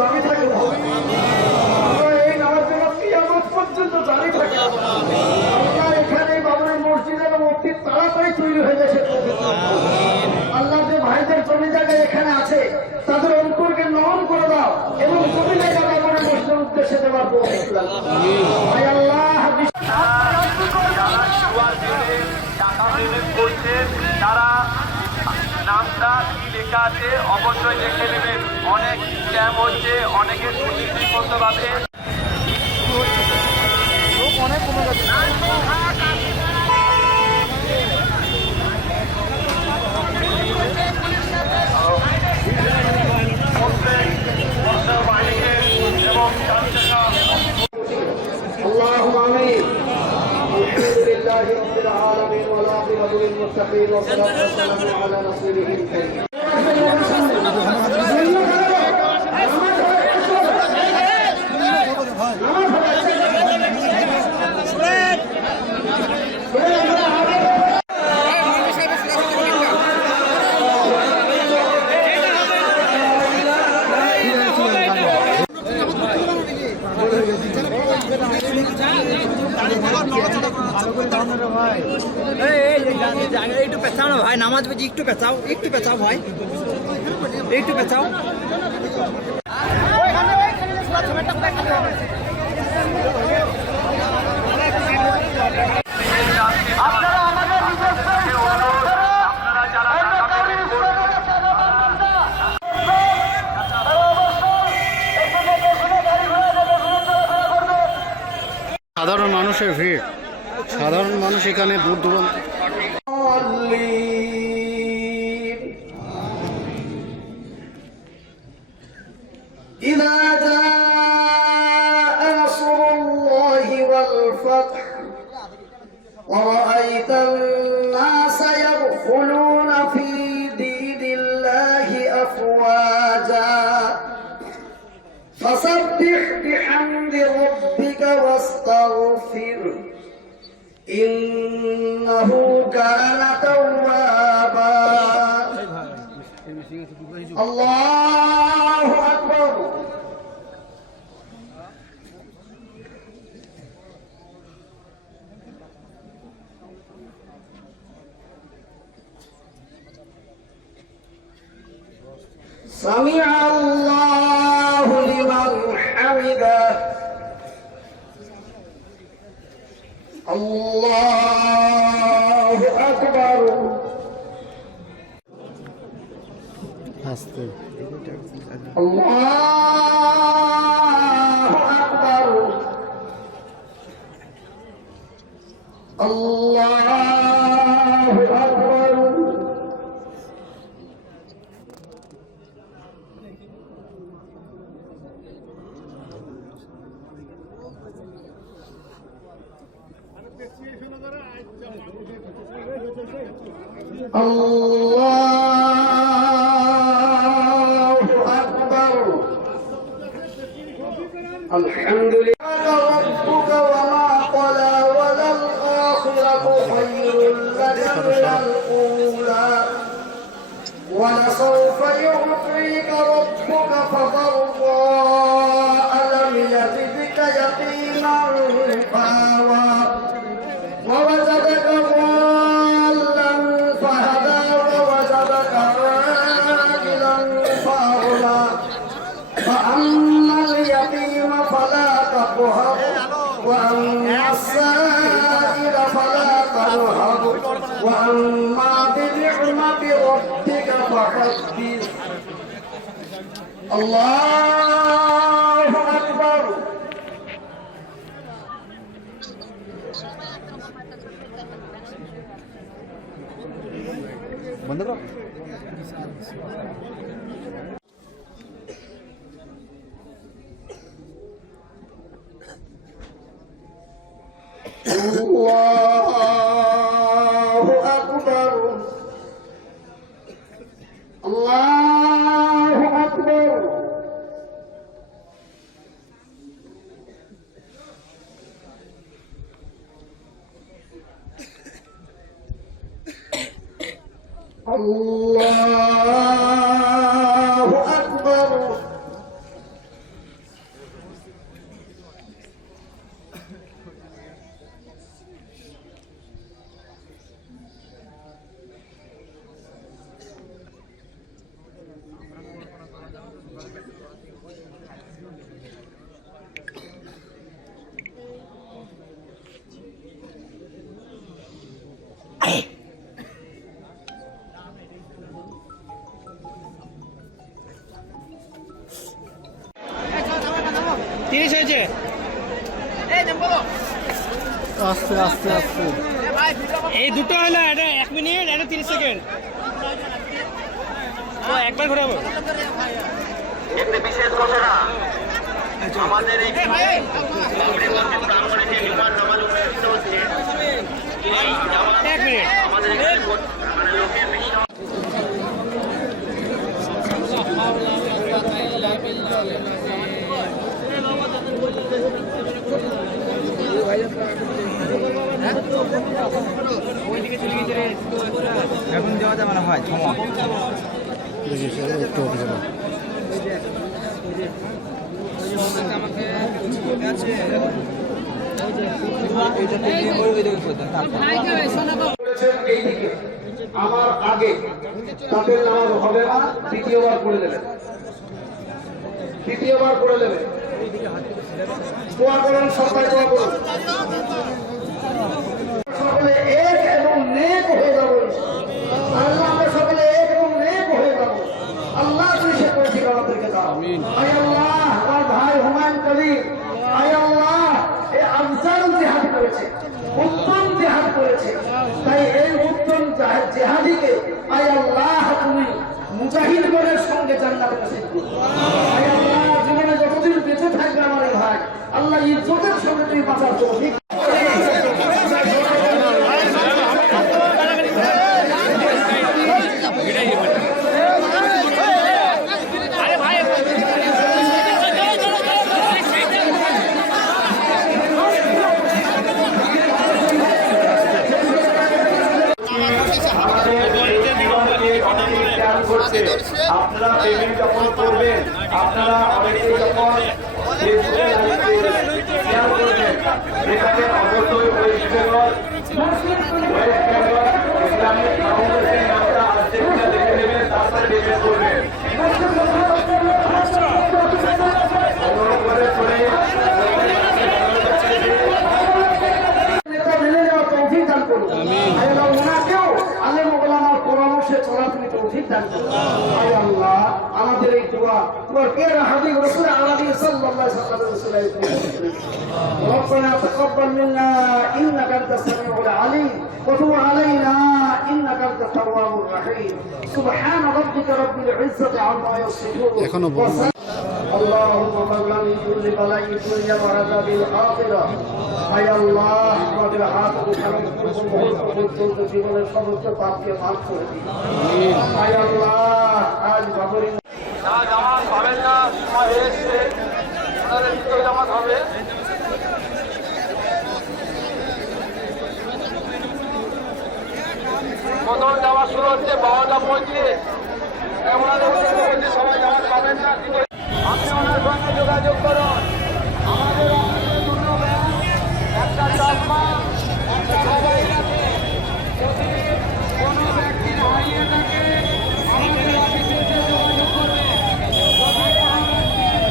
জারি থাকে, এই নামাজ যেন কিয়ামত পর্যন্ত জারি থাকে। আল্লাহ এখানে বাবুর মসজিদ এবং মসজিদ তাড়াতাড়ি তৈরি হয়ে গেছে। আল্লাহ যে ভাইদের জমি জায়গায় এখানে আছে তাদের অঙ্কুরকে নরম করে দাও এবং জমি জায়গা বাবুর মসজিদের উদ্দেশ্যে দেওয়ার ভাই আল্লাহ তারা নামটা কি লেখা আছে অবশ্যই দেখে নেবেন। অনেক স্ক্যাম হচ্ছে, অনেকে সুনির্দিষ্টভাবে অনেক কমে গেছে। اللهم آمين. الحمد لله رب العالمين والعاقبة للمتقين والصلاة والسلام على رسوله الكريم. একটু পেঁচাও না ভাই, নামাজ বুঝি একটু পেঁচাও, একটু পেঁচাও ভাই, একটু পেঁচাও। সাধারণ মানুষের ভিড়, সাধারণ মানুষ এখানে দূর দূরান্ত। إذا جاء نصر الله والفتح ورأيت الناس يدخلون في دين الله أفواجا فسبح بحمد ربك واستغفره إنه كان توابا الله أكبر سمع الله لمن حمده الله أكبر الله أكبر الله أكبر الله أكبر الحمد لله ربك وما قلى وللآخرة خير لك من الأولى ولسوف يعطيك ربك فترضى ألم يجدك يتيما فآوى ووجدك ضالا فهدى ووجدك عاجلا فأغنى فأما اليتيم فلا تقهر وأما السائل فلا تنهر وأما بنعمة ربك فحدث الله أكبر বন্ধ করো। الله أكبر الله أكبر الله أكبر 30 হয়েছে। আস্তে আস্তে আস্তে এই দুটো হলো, এটা 1 মিনিট, এটা 30 সেকেন্ড। ও একবার ঘোরাবো। একটি বিশেষ ঘোষণা, আমাদের এই প্রাঙ্গণে যে বিমান নামাজ অনুষ্ঠিত হচ্ছে, এই নামাজ 1 মিনিট। আমাদের এখানে মানে লোকের বেশি এখন দেওয়া যাবে না হয় ক্ষমা। দেখি একটু উঠে গেল। করেছেন এই দিকে আমার আগে, তাদের নামাজ হবে না, দ্বিতীয়বার করে দেবেন, দ্বিতীয়বার করে দেবেন। দোয়া করুন, সবাই দোয়া করুন, সকলে এক এবং নেক হয়ে যাবো। আল্লাহ আমরা সকলে এক এবং নেক হয়ে যাবো। আল্লাহ তুমি সে তৌফিক আমাদেরকে দাও। আয় আল্লাহ, আমার ভাই হুমায়ুন কবির, আয় আল্লাহ, এই আফজাল জিহাদ করেছে, উত্তম জিহাদ করেছে, তাই এই উত্তম জিহাদিকে আয় আল্লাহ তুমি মুজাহিদগণের সঙ্গে জান্নাতে নসিব করো। আয় আল্লাহ, জীবনে যতদিন বেঁচে থাকবে আমার এই ভাই, আল্লাহ ইজ্জতের সঙ্গে তুমি বাঁচার তৌফিক আপনারা পেমেন্ট যখন করবেন, আপনারা অনেকেই যখন ফেসবুকে শেয়ার করবেন, এখানে অবশ্যই ওয়েস্ট বেঙ্গল ইসলামিক ফাউন্ডেশন নামটা আসছে কিনা দেখে নেবেন, তারপরে পেমেন্ট করবেন। অনুরোধ করে নেতা মেনে নেওয়ার তৌফিক দান করুন। আয় আল্লাহ, ওনাকেও আলেম ওলামার পরামর্শে চলার তুমি তৌফিক দান করুন। আয় আল্লাহ, আমাদের এই দোয়া তোমার প্রিয় হাবিব রাসূল আরবি সাল্লাল্লাহু আলাইহি ওয়াসাল্লাম ربنا تقبل منا انك انت السميع العليم وتب علينا انك انت التواب الرحيم سبحان ربك رب العزه عما يصفون এখনো বলুন। اللهم صل من كل بلاء الدنيا وعذاب الاخره আয় আল্লাহ, আমাদের হাত উঠানোর পূর্ব মুহূর্ত পর্যন্ত জীবনের সমস্ত পাপকে মাফ করে দিন। আয় আল্লাহ, আজ বাবরি যারা জামাত পাবেন না, সময় এসছে, ওনাদের দ্বিতীয় জামাত হবে। প্রথম জামাত শুরু হচ্ছে 12টা 35, ওনাদের সবাই জামাত পাবেন না।